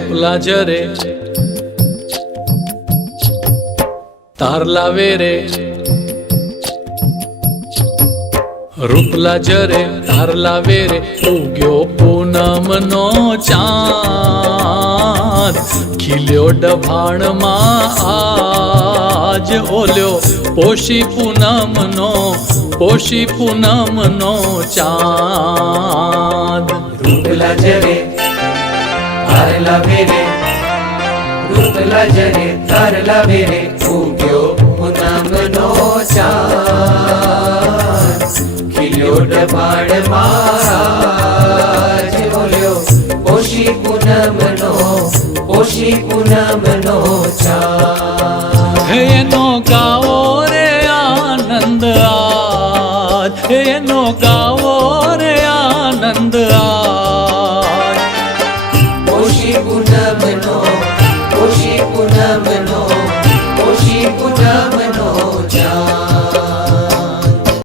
રૂપલા જરે તાર લાવે રે રૂપલા જરે તાર લાવે રે ઉગ્યો પૂનમનો ચાંદ ખીલ્યો ડભાણમાં આજ ઓલ્યો પોષી પૂનમનો ચાંદ રૂપલા જરે તાર લાવે રે રૂપલા જરે તાર લાવે રે ઉગ્યો પૂનમનો ચાંદ ખીલ્યો ડભાણમાં બોલ્યો પોષી પૂનમનો ચાંદ હે એનો ગાવો રે આનંદ આજ હે એનો ગાવો રે આનંદ આજ પોષી પૂનમ